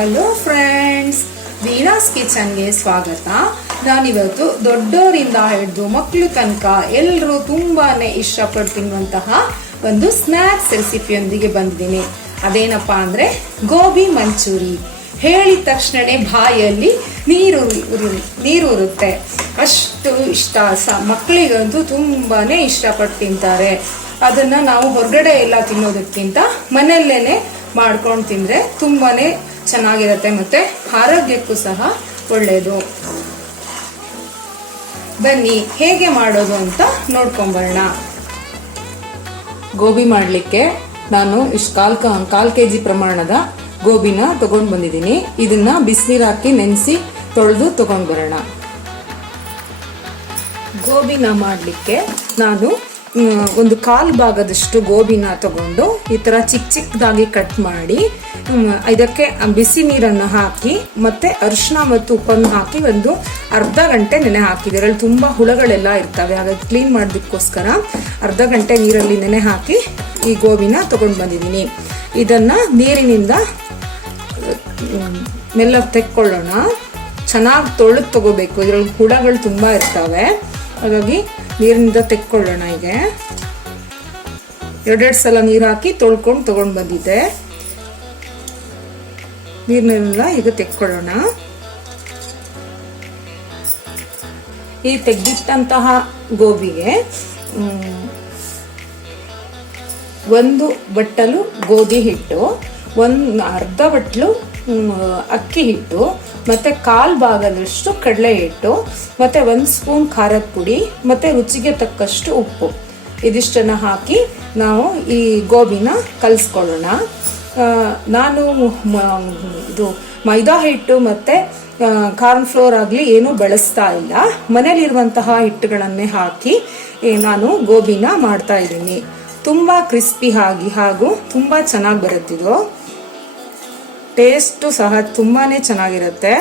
Hello friends, ವೀಣಾಸ್ ಕಿಚನ್ಗೆ ಸ್ವಾಗತ. ನಾನಿವತ್ತು ದೊಡ್ಡೋರಿಂದ ಹಿಡಿದು ಮಕ್ಕಳು ತನಕ ಎಲ್ಲರೂ ತುಂಬಾನೇ ಇಷ್ಟಪಟ್ಟು ತಿನ್ನುವಂತಹ ಒಂದು ಸ್ನ್ಯಾಕ್ಸ್ ರೆಸಿಪಿಯೊಂದಿಗೆ ಬಂದಿದ್ದೀನಿ. ಅದೇನಪ್ಪಾ ಅಂದ್ರೆ ಗೋಬಿ ಮಂಚೂರಿ. ಹೇಳಿದ ತಕ್ಷಣನೇ ಬಾಯಲ್ಲಿ ನೀರೂರುತ್ತೆ. ಅಷ್ಟು ಇಷ್ಟ. ಮಕ್ಕಳಿಗಂತೂ ತುಂಬಾನೇ ಇಷ್ಟಪಟ್ಟು ತಿಂತಾರೆ. ಅದನ್ನ ನಾವು ಹೊರಗಡೆ ಎಲ್ಲ ತಿನ್ನೋದಕ್ಕಿಂತ ಮನೆಯಲ್ಲೇನೆ ಮಾಡ್ಕೊಂಡು ತಿಂದ್ರೆ ತುಂಬಾನೇ ಚೆನ್ನಾಗಿರುತ್ತೆ ಮತ್ತೆ ಆರೋಗ್ಯಕ್ಕೂ ಸಹ ಒಳ್ಳೆಯದು. ಬನ್ನಿ ಹೇಗೆ ಮಾಡೋದು ಅಂತ ನೋಡ್ಕೊಂಬರೋಣ. ಗೋಬಿ ಮಾಡಲಿಕ್ಕೆ ನಾನು ಇಷ್ಟು ಕಾಲ್ ಕೆಜಿ ಪ್ರಮಾಣದ ಗೋಬಿನ ತಗೊಂಡು ಬಂದಿದ್ದೀನಿ. ಇದನ್ನ ಬಿಸಿನೀರು ಹಾಕಿ ನೆನೆಸಿ ತೊಳೆದು ತಗೊಂಡು ಬರೋಣ. ಗೋಬಿನ ಮಾಡಲಿಕ್ಕೆ ನಾನು ಒಂದು ಕಾಲು ಭಾಗದಷ್ಟು ಗೋಬಿನ ತಗೊಂಡು ಈ ಥರ ಚಿಕ್ಕದಾಗಿ ಕಟ್ ಮಾಡಿ ಇದಕ್ಕೆ ಬಿಸಿ ನೀರನ್ನು ಹಾಕಿ ಮತ್ತೆ ಅರಿಶಿನ ಮತ್ತು ಉಪ್ಪನ್ನು ಹಾಕಿ ಒಂದು ಅರ್ಧ ಗಂಟೆ ನೆನೆ ಹಾಕಿದೆ. ಇದರಲ್ಲಿ ತುಂಬ ಹುಳಗಳೆಲ್ಲ ಇರ್ತವೆ, ಹಾಗಾಗಿ ಕ್ಲೀನ್ ಮಾಡೋದಕ್ಕೋಸ್ಕರ ಅರ್ಧ ಗಂಟೆ ನೀರಲ್ಲಿ ನೆನೆ ಹಾಕಿ ಈ ಗೋಬಿನ ತಗೊಂಡು ಬಂದಿದ್ದೀನಿ. ಇದನ್ನು ನೀರಿನಿಂದ ಮೆಲ್ಲಗೆ ತೆಕ್ಕೊಳ್ಳೋಣ. ಚೆನ್ನಾಗಿ ತೊಳೆದು ತಗೋಬೇಕು, ಇದರಲ್ಲಿ ಹುಳಗಳು ತುಂಬ ಇರ್ತವೆ, ಹಾಗಾಗಿ ನೀರಿನಿಂದ ತೆಕ್ಕೊಳ್ಳೋಣ. ಈಗ ಎರಡೆರಡು ಸಲ ನೀರು ಹಾಕಿ ತೊಳ್ಕೊಂಡು ತಗೊಂಡು ಬಂದಿದ್ದೆ. ನೀರನ್ನೆಲ್ಲ ಈಗ ತೆಕ್ಕೊಳ್ಳೋಣ. ಈ ತೆಗೆದಿಟ್ಟಂತಹ ಗೋಬಿಗೆ ಒಂದು ಬಟ್ಟಲು ಗೋಧಿ ಹಿಟ್ಟು, ಅರ್ಧ ಬಟ್ಟಲು ಅಕ್ಕಿ ಹಿಟ್ಟು, ಮತ್ತೆ ಕಾಲು ಭಾಗದಷ್ಟು ಕಡಲೆ ಹಿಟ್ಟು, ಮತ್ತೆ 1 ಸ್ಪೂನ್ ಖಾರದ ಪುಡಿ, ಮತ್ತೆ ರುಚಿಗೆ ತಕ್ಕಷ್ಟು ಉಪ್ಪು, ಇದಿಷ್ಟನ್ನು ಹಾಕಿ ನಾವು ಈ ಗೋಬಿನ ಕಲಿಸ್ಕೊಳ್ಳೋಣ. ನಾನು ಇದು ಮೈದಾ ಹಿಟ್ಟು ಮತ್ತೆ ಕಾರ್ನ್ ಫ್ಲೋರ್ ಆಗಲಿ ಏನೂ ಬಳಸ್ತಾ ಇಲ್ಲ. ಮನೇಲಿರುವಂತಹ ಹಿಟ್ಟುಗಳನ್ನೇ ಹಾಕಿ ನಾನು ಗೋಬಿನ ಮಾಡ್ತಾ ಇದ್ದೀನಿ. ತುಂಬ ಕ್ರಿಸ್ಪಿ ಹಾಗೂ ತುಂಬ ಚೆನ್ನಾಗಿ ಬರುತ್ತಿದ್ದು. ಟೇಸ್ಟು ಸಹ ತುಂಬಾನೇ ಚೆನ್ನಾಗಿರುತ್ತೆ.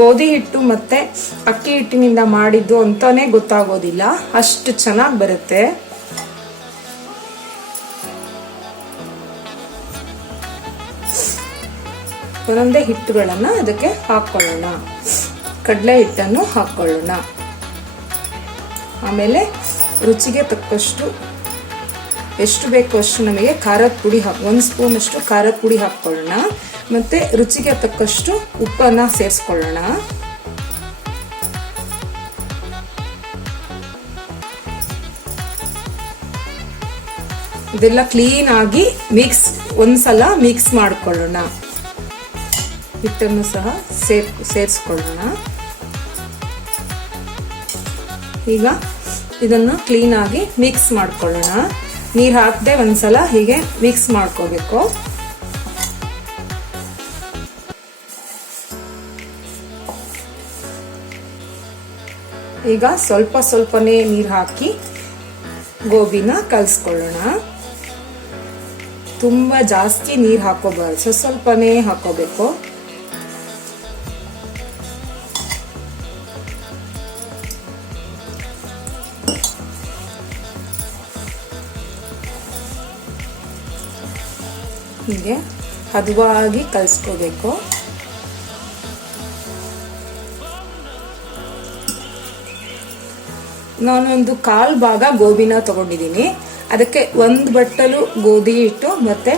ಗೋಧಿ ಹಿಟ್ಟು ಮತ್ತೆ ಅಕ್ಕಿ ಹಿಟ್ಟಿನಿಂದ ಮಾಡಿದ್ದು ಅಂತಾನೆ ಗೊತ್ತಾಗೋದಿಲ್ಲ, ಅಷ್ಟು ಚೆನ್ನಾಗಿ ಬರುತ್ತೆ. ಒಂದೊಂದೇ ಹಿಟ್ಟುಗಳನ್ನ ಅದಕ್ಕೆ ಹಾಕೊಳ್ಳೋಣ. ಕಡಲೆ ಹಿಟ್ಟನ್ನು ಹಾಕೊಳ್ಳೋಣ. ಆಮೇಲೆ ರುಚಿಗೆ ತಕ್ಕಷ್ಟು ಎಷ್ಟು ಬೇಕು ಅಷ್ಟು ನಮಗೆ ಖಾರದ ಪುಡಿ 1 ಸ್ಪೂನ್ ಅಷ್ಟು ಖಾರದ ಪುಡಿ ಹಾಕ್ಕೊಳ್ಳೋಣ. ಮತ್ತೆ ರುಚಿಗೆ ತಕ್ಕಷ್ಟು ಉಪ್ಪನ್ನ ಸೇರಿಸ್ಕೊಳ್ಳೋಣ. ಇದೆಲ್ಲ ಕ್ಲೀನ್ ಆಗಿ ಒಂದ್ಸಲ ಮಿಕ್ಸ್ ಮಾಡ್ಕೊಳ್ಳೋಣ. ಹಿಟ್ಟನ್ನು ಸಹ ಸೇರಿಸ್ಕೊಳ್ಳೋಣ. ಈಗ ಇದನ್ನು ಕ್ಲೀನ್ ಆಗಿ ಮಿಕ್ಸ್ ಮಾಡ್ಕೊಳ್ಳೋಣ. ನೀರು ಹಾಕದೆ ಒಂದ್ಸಲ ಹೀಗೆ ಮಿಕ್ಸ್ ಮಾಡ್ಕೋಬೇಕು. ಈಗ ಸ್ವಲ್ಪನೇ ನೀರು ಹಾಕಿ ಗೋಬಿನ ಕಲಿಸ್ಕೊಳ್ಳೋಣ. ತುಂಬಾ ಜಾಸ್ತಿ ನೀರು ಹಾಕೋಬಾರ್ದು, ಸ್ವಲ್ಪನೇ ಹಾಕೋಬೇಕು. ಹೀಗೆ ಹದವಾಗಿ ಕಲಿಸ್ಕೋಬೇಕು. ನಾನೊಂದು ಕಾಲು ಭಾಗ ಗೋಬಿನ ತಗೊಂಡಿದ್ದೀನಿ. ಅದಕ್ಕೆ 1 ಬಟ್ಟಲು ಗೋಧಿ ಹಿಟ್ಟು ಮತ್ತೆ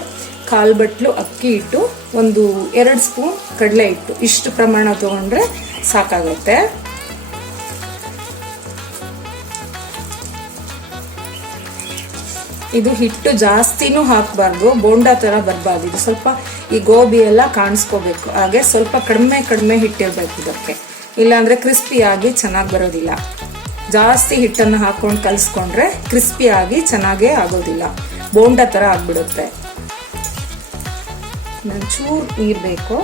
1/4 ಬಟ್ಲು ಅಕ್ಕಿ ಹಿಟ್ಟು, 2 ಸ್ಪೂನ್ ಕಡಲೆ ಹಿಟ್ಟು, ಇಷ್ಟು ಪ್ರಮಾಣ ತಗೊಂಡ್ರೆ ಸಾಕಾಗುತ್ತೆ. ಇದು ಹಿಟ್ಟು ಜಾಸ್ತಿನೂ ಹಾಕಬಾರ್ದು, ಬೋಂಡಾ ತರ ಬರಬಾರ್ದು. ಇದು ಸ್ವಲ್ಪ ಈ ಗೋಬಿ ಎಲ್ಲ ಕಾಣಿಸ್ಕೋಬೇಕು, ಹಾಗೆ ಸ್ವಲ್ಪ ಕಡಿಮೆ ಹಿಟ್ಟಿರ್ಬೇಕು ಇದಕ್ಕೆ, ಇಲ್ಲಾಂದ್ರೆ ಕ್ರಿಸ್ಪಿಯಾಗಿ ಚೆನ್ನಾಗಿ ಬರೋದಿಲ್ಲ. ಜಾಸ್ತಿ ಹಿಟ್ಟನ್ನು ಹಾಕೊಂಡು ಕಲಿಸ್ಕೊಂಡ್ರೆ ಕ್ರಿಸ್ಪಿಯಾಗಿ ಚೆನ್ನಾಗೇ ಆಗೋದಿಲ್ಲ, ಬೋಂಡಾ ತರ ಆಗ್ಬಿಡುತ್ತೆ. ಚೂರು ನೀರು ಬೇಕು.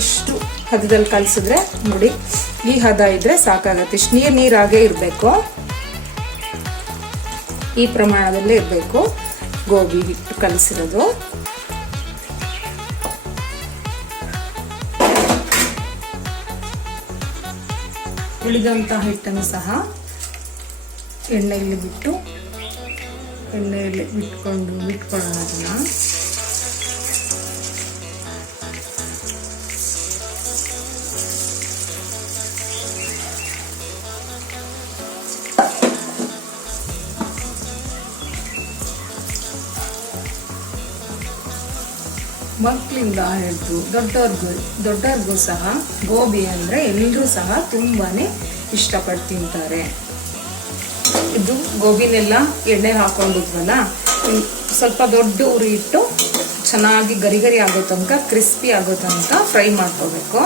ಇಷ್ಟು ಹದದಲ್ಲಿ ಕಲಿಸಿದ್ರೆ ನೋಡಿ, ಈ ಹದ ಇದ್ರೆ ಸಾಕಾಗತ್ತೆ. ಇಷ್ಟು ನೀರಾಗೇ ಇರಬೇಕು, ಈ ಪ್ರಮಾಣದಲ್ಲೇ ಇರಬೇಕು ಗೋಬಿ ಹಿಟ್ಟು ಕಲಿಸಿರೋದು. ಉಳಿದಂತ ಹಿಟ್ಟನ್ನು ಸಹ ಎಣ್ಣೆಯಲ್ಲಿ ಬಿಟ್ಕೊಳ್ಳೋಣ. ಅದನ್ನ ಮಕ್ಕಳಿಂದ ಹಿಡಿದು ದೊಡ್ಡವ್ರಿಗೂ ಸಹ ಗೋಬಿ ಅಂದರೆ ಎಲ್ಲರೂ ಸಹ ತುಂಬಾ ಇಷ್ಟಪಟ್ಟು ತಿಂತಾರೆ. ಇದು ಗೋಬಿನೆಲ್ಲ ಎಣ್ಣೆ ಹಾಕೊಂಡಿದ್ವಲ್ಲ, ಸ್ವಲ್ಪ ದೊಡ್ಡ ಉರಿ ಇಟ್ಟು ಚೆನ್ನಾಗಿ ಗರಿ ಗರಿ ಆಗೋ ತನಕ, ಕ್ರಿಸ್ಪಿ ಆಗೋ ತನಕ ಫ್ರೈ ಮಾಡ್ಕೋಬೇಕು.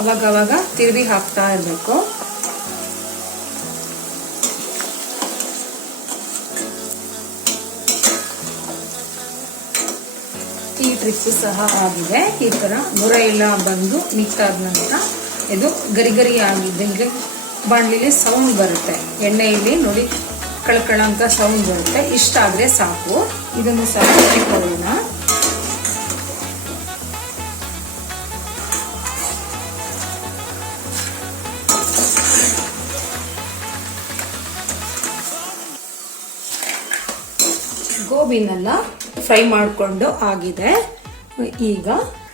ಅವಾಗವಾಗ ತಿರುವಿ ಹಾಕ್ತಾ ಇರಬೇಕು. ಈ ಟ್ರಿಕ್ಸ್ ಸಹ ಆಗಿದೆ. ಈ ಥರ ನೊರೆ ಎಲ್ಲ ಬಂದು ಮಿಕ್ಸ್ ಆದ ನಂತರ ಇದು ಗರಿ ಗರಿ ಆಗಿದ್ದಂಗೆ ಬಾಣಲಿಲಿ ಸೌಂಡ್ ಬರುತ್ತೆ, ಎಣ್ಣೆಯಲ್ಲಿ ನೋಡಿ ಕಳ್ಕಳ ಅಂತ ಸೌಂಡ್ ಬರುತ್ತೆ. ಇಷ್ಟ ಆದರೆ ಸಾಕು. ಇದನ್ನು ಸಹ ಹಾಕೊಳ್ಳೋಣ. ಗೋಬಿನೆಲ್ಲ ಫ್ರೈ ಮಾಡಿಕೊಂಡು ಆಗಿದೆ. ಈಗ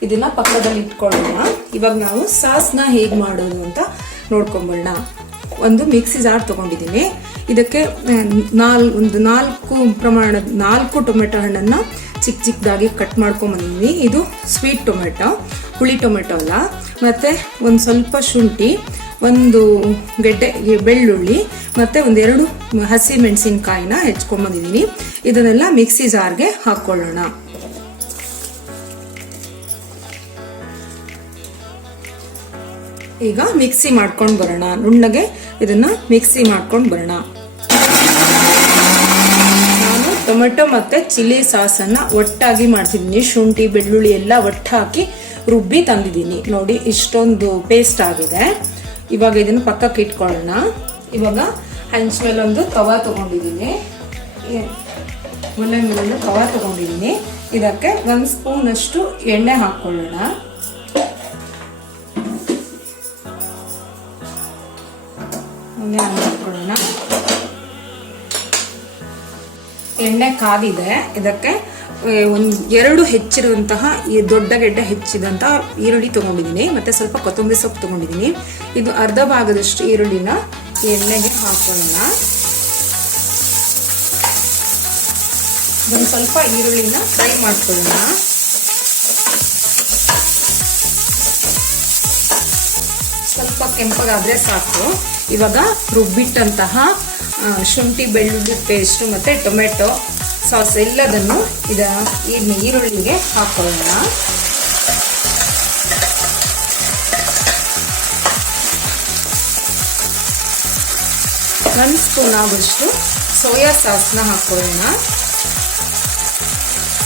ಇದನ್ನ ಪಕ್ಕದಲ್ಲಿ ಇಟ್ಕೊಳ್ಳೋಣ. ಇವಾಗ ನಾವು ಸಾಸ್ನ ಹೇಗೆ ಮಾಡೋದು ಅಂತ ನೋಡ್ಕೊಂಬೋಣ. ಒಂದು ಮಿಕ್ಸಿ ಜಾರ್ ತಗೊಂಡಿದ್ದೀನಿ. ಇದಕ್ಕೆ ಒಂದು 4 ಟೊಮೆಟೊ ಹಣ್ಣನ್ನು ಚಿಕ್ಕ ಚಿಕ್ಕದಾಗಿ ಕಟ್ ಮಾಡ್ಕೊಂಬಂದಿದ್ದೀನಿ. ಇದು ಸ್ವೀಟ್ ಟೊಮೆಟೊ, ಹುಳಿ ಟೊಮೆಟೊ ಅಲ್ಲ. ಮತ್ತು ಒಂದು ಸ್ವಲ್ಪ ಶುಂಠಿ, ಒಂದು ಗೆಡ್ಡೆ ಬೆಳ್ಳುಳ್ಳಿ, ಮತ್ತು 2 ಹಸಿ ಮೆಣಸಿನ್ಕಾಯಿನ ಹೆಚ್ಕೊಂಬಂದಿದ್ದೀನಿ. ಇದನ್ನೆಲ್ಲ ಮಿಕ್ಸಿ ಜಾರ್ಗೆ ಹಾಕ್ಕೊಳ್ಳೋಣ. ಈಗ ಮಿಕ್ಸಿ ಮಾಡ್ಕೊಂಡು ಬರೋಣ. ನುಣ್ಣಗೆ ಇದನ್ನ ಮಿಕ್ಸಿ ಮಾಡ್ಕೊಂಡು ಬರೋಣ. ನಾನು ಟೊಮೆಟೊ ಮತ್ತು ಚಿಲ್ಲಿ ಸಾಸನ್ನು ಒಟ್ಟಾಗಿ ಮಾಡ್ತಿದ್ದೀನಿ. ಶುಂಠಿ ಬೆಳ್ಳುಳ್ಳಿ ಎಲ್ಲ ಒಟ್ಟು ಹಾಕಿ ರುಬ್ಬಿ ತಂದಿದ್ದೀನಿ. ನೋಡಿ ಇಷ್ಟೊಂದು ಪೇಸ್ಟ್ ಆಗಿದೆ. ಇವಾಗ ಇದನ್ನು ಪಕ್ಕಕ್ಕೆ ಇಟ್ಕೊಳ್ಳೋಣ. ಇವಾಗ ಹಂಚ ಮೇಲೆ ಒಂದು ತವಾ ತಗೊಂಡಿದ್ದೀನಿ. ಒಲೆ ಮೇಲೆ ತವಾ ತಗೊಂಡಿದ್ದೀನಿ. ಇದಕ್ಕೆ 1 ಸ್ಪೂನ್ ಅಷ್ಟು ಎಣ್ಣೆ ಹಾಕ್ಕೊಳ್ಳೋಣ. ಹಾಕ್ಕೊಳ್ಳೋಣ. ಎಣ್ಣೆ ಕಾದಿದೆ. ಇದಕ್ಕೆ 2 ಹೆಚ್ಚಿರುವಂತಹ ಈ ದೊಡ್ಡ ಗೆಡ್ಡೆ ಹೆಚ್ಚಿದಂತಹ ಈರುಳ್ಳಿ ತಗೊಂಡಿದ್ದೀನಿ. ಮತ್ತೆ ಸ್ವಲ್ಪ ಕೊತ್ತಂಬರಿ ಸೊಪ್ಪು ತಗೊಂಡಿದ್ದೀನಿ. ಇದು ಅರ್ಧ ಭಾಗದಷ್ಟು ಈರುಳ್ಳಿನ ಎಣ್ಣೆಗೆ ಹಾಕೊಳ್ಳೋಣ. ಒಂದು ಸ್ವಲ್ಪ ಈರುಳ್ಳಿನ ಫ್ರೈ ಮಾಡ್ಕೊಳ್ಳೋಣ. ಸ್ವಲ್ಪ ಕೆಂಪಗಾದ್ರೆ ಸಾಕು. ಇವಾಗ ರುಬ್ಬಿಟ್ಟಂತಹ ಶುಂಠಿ ಬೆಳ್ಳುಳ್ಳಿ ಪೇಸ್ಟ್ ಮತ್ತು ಟೊಮೆಟೊ ಸಾಸ್ ಎಲ್ಲದನ್ನು ಈರುಳ್ಳಿಗೆ ಹಾಕೊಳ್ಳೋಣ. ಒಂದು ಸ್ಪೂನ್ ಆಗುವಷ್ಟು ಸೋಯಾ ಸಾಸ್ನ ಹಾಕೊಳ್ಳೋಣ.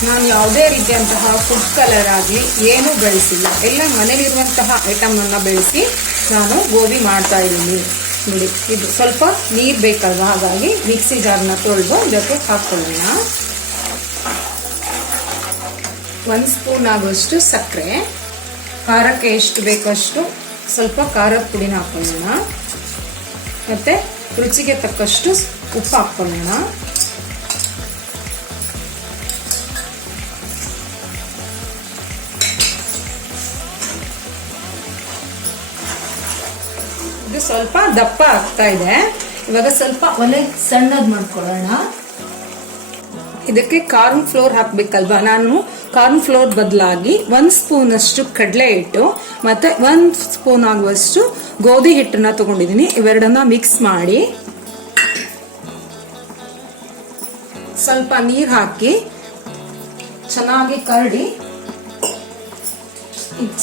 ನಾನು ಯಾವುದೇ ರೀತಿಯಂತಹ ಫುಡ್ ಕಲರ್ ಆಗಲಿ ಏನೂ ಬೆಳೆಸಿಲ್ಲ. ಎಲ್ಲ ಮನೇಲಿರುವಂತಹ ಐಟಮನ್ನು ಬೆಳೆಸಿ ನಾನು ಗೋಬಿ ಮಾಡ್ತಾ ಇದ್ದೀನಿ. ನೋಡಿ, ಇದು ಸ್ವಲ್ಪ ನೀರು ಬೇಕಲ್ವ, ಹಾಗಾಗಿ ಮಿಕ್ಸಿ ಜಾರ್ನ ತೊಳೆದು ಇದಕ್ಕೆ ಹಾಕ್ಕೊಳ್ಳೋಣ. 1 ಸ್ಪೂನ್ ಆಗುವಷ್ಟು ಸಕ್ಕರೆ, ಖಾರಕ್ಕೆ ಎಷ್ಟು ಬೇಕಷ್ಟು ಸ್ವಲ್ಪ ಖಾರದ ಪುಡಿನ ಹಾಕ್ಕೊಳ್ಳೋಣ. ಮತ್ತು ರುಚಿಗೆ ತಕ್ಕಷ್ಟು ಉಪ್ಪು ಹಾಕ್ಕೊಳ್ಳೋಣ. ಇದು ಸ್ವಲ್ಪ ದಪ್ಪ ಆಗ್ತಾ ಇದೆ. ಇವಾಗ ಸ್ವಲ್ಪ ಒಲೆ ಸಣ್ಣದ್ ಮಾಡ್ಕೊಳ್ಳೋಣ. ಇದಕ್ಕೆ ಕಾರ್ನ್ ಫ್ಲೋರ್ ಹಾಕ್ಬೇಕಲ್ವಾ, ನಾನು ಕಾರ್ನ್ ಫ್ಲೋರ್ ಬದಲಾಗಿ 1 ಸ್ಪೂನ್ ಅಷ್ಟು ಕಡಲೆ ಹಿಟ್ಟು ಮತ್ತೆ 1 ಸ್ಪೂನ್ ಆಗುವಷ್ಟು ಗೋಧಿ ಹಿಟ್ಟನ್ನ ತಗೊಂಡಿದ್ದೀನಿ. ಇವೆರಡನ್ನ ಮಿಕ್ಸ್ ಮಾಡಿ ಸ್ವಲ್ಪ ನೀರು ಹಾಕಿ ಚೆನ್ನಾಗಿ ಕರಡಿ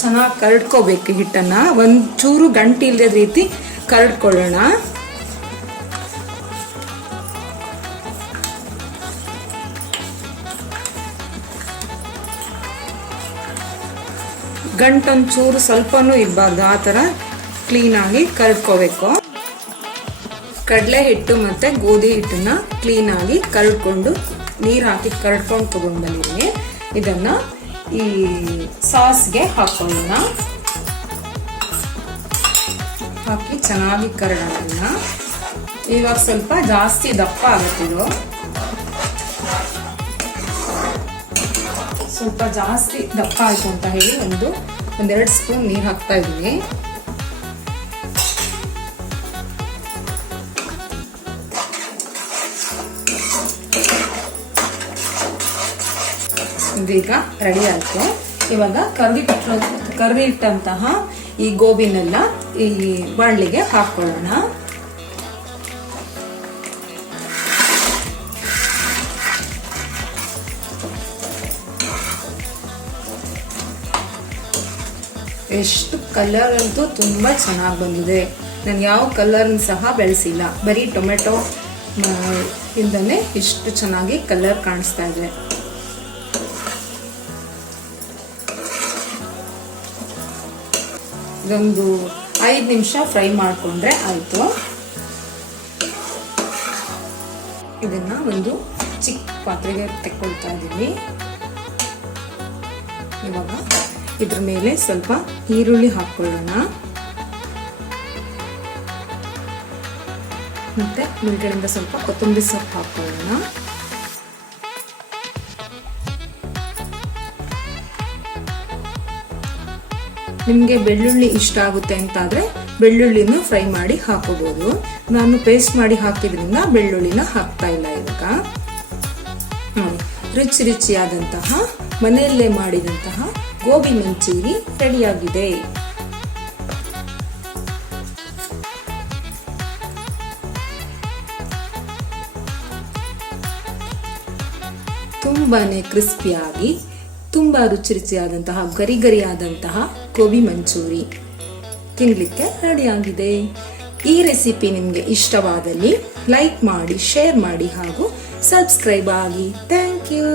ಚೆನ್ನಾಗಿ ಕರಡ್ಕೋಬೇಕು. ಹಿಟ್ಟನ್ನ ಒಂಚೂರು ಗಂಟು ಇಲ್ಲದ ರೀತಿ ಕರಡ್ಕೊಳ್ಳೋಣ. ಗಂಟೊಂಚೂರು ಸ್ವಲ್ಪನೂ ಇರಬಾರ್ದು, ಆ ಥರ ಕ್ಲೀನಾಗಿ ಕರಡ್ಕೋಬೇಕು. ಕಡಲೆ ಹಿಟ್ಟು ಮತ್ತು ಗೋಧಿ ಹಿಟ್ಟನ್ನ ಕ್ಲೀನಾಗಿ ಕರಡ್ಕೊಂಡು ನೀರು ಹಾಕಿ ಕರಡ್ಕೊಂಡು ತಗೊಂಡು ಬಂದಿದ್ದೀನಿ. ಇದನ್ನು ಈ ಸಾಸ್ಗೆ ಹಾಕೊಳ್ಳೋಣ. ಹಾಕಿ ಚೆನ್ನಾಗಿ ಕರಡೋಣ. ಇವಾಗ ಸ್ವಲ್ಪ ಜಾಸ್ತಿ ದಪ್ಪ ಆಗುತ್ತಿರೋ, ಸ್ವಲ್ಪ ಜಾಸ್ತಿ ದಪ್ಪ ಆಯಿತು ಅಂತ ಹೇಳಿ ಒಂದೆರಡು ಸ್ಪೂನ್ ನೀರು ಹಾಕ್ತಾ ಇದ್ದೀನಿ. ಇದೀಗ ರೆಡಿ ಆಯ್ತು. ಇವಾಗ ಕರ್ದಿಟ್ಟಂತಹ ಈ ಗೋಬಿನೆಲ್ಲ ಈ ಬಾಣಲಿಗೆ ಹಾಕೊಳ್ಳೋಣ. ಎಷ್ಟು ಕಲರ್ ಅಂತೂ ತುಂಬಾ ಚೆನ್ನಾಗಿ ಬಂದಿದೆ. ನಾನು ಯಾವ ಕಲರ್ ಸಹ ಬೆಳೆಸಿಲ್ಲ, ಬರೀ ಟೊಮೆಟೊ ಇಂದನೇ ಇಷ್ಟು ಚೆನ್ನಾಗಿ ಕಲರ್ ಕಾಣಿಸ್ತಾ ಇದೆ. ಇದೊಂದು 5 ನಿಮಿಷ ಫ್ರೈ ಮಾಡಿಕೊಂಡ್ರೆ ಆಯ್ತು. ಇದನ್ನ ಒಂದು ಚಿಕ್ಕ ಪಾತ್ರೆಗೆ ತೆಕ್ಕೊಳ್ತಾ ಇದ್ದೀವಿ. ಇವಾಗ ಇದ್ರ ಮೇಲೆ ಸ್ವಲ್ಪ ಈರುಳ್ಳಿ ಹಾಕೊಳ್ಳೋಣ. ಮತ್ತೆ ಮೇಲ್ಗಡೆಯಿಂದ ಸ್ವಲ್ಪ ಕೊತ್ತಂಬರಿ ಸೊಪ್ಪು ಹಾಕೊಳ್ಳೋಣ. ನಿಮಗೆ ಬೆಳ್ಳುಳ್ಳಿ ಇಷ್ಟ ಆಗುತ್ತೆ ಅಂತಾದ್ರೆ ಬೆಳ್ಳುಳ್ಳಿನೂ ಫ್ರೈ ಮಾಡಿ ಹಾಕೋಬಹುದು. ನಾನು ಪೇಸ್ಟ್ ಮಾಡಿ ಹಾಕಿದ್ರಿಂದ ಬೆಳ್ಳುಳ್ಳಿನ ಹಾಕ್ತಾ ಇಲ್ಲ. ಇವಾಗ ನೋಡಿ, ರುಚಿ ರುಚಿಯಾದಂತಹ ಮನೆಯಲ್ಲೇ ಮಾಡಿದಂತಹ ಗೋಬಿ ಮಂಚೂರಿ ರೆಡಿಯಾಗಿದೆ. ತುಂಬಾನೇ ಕ್ರಿಸ್ಪಿಯಾಗಿ ತುಂಬಾ ರುಚಿ ರುಚಿಯಾದಂತಹ ಗರಿಗರಿಯಾದಂತಹ ಗೋಬಿ ಮಂಚೂರಿ ತಿನ್ಲಿಕ್ಕೆ ರೆಡಿಯಾಗಿದೆ. ಈ ರೆಸಿಪಿ ನಿಮಗೆ ಇಷ್ಟವಾದಲ್ಲಿ ಲೈಕ್ ಮಾಡಿ, ಶೇರ್ ಮಾಡಿ ಹಾಗೂ ಸಬ್ಸ್ಕ್ರೈಬ್ ಆಗಿ. Thank you.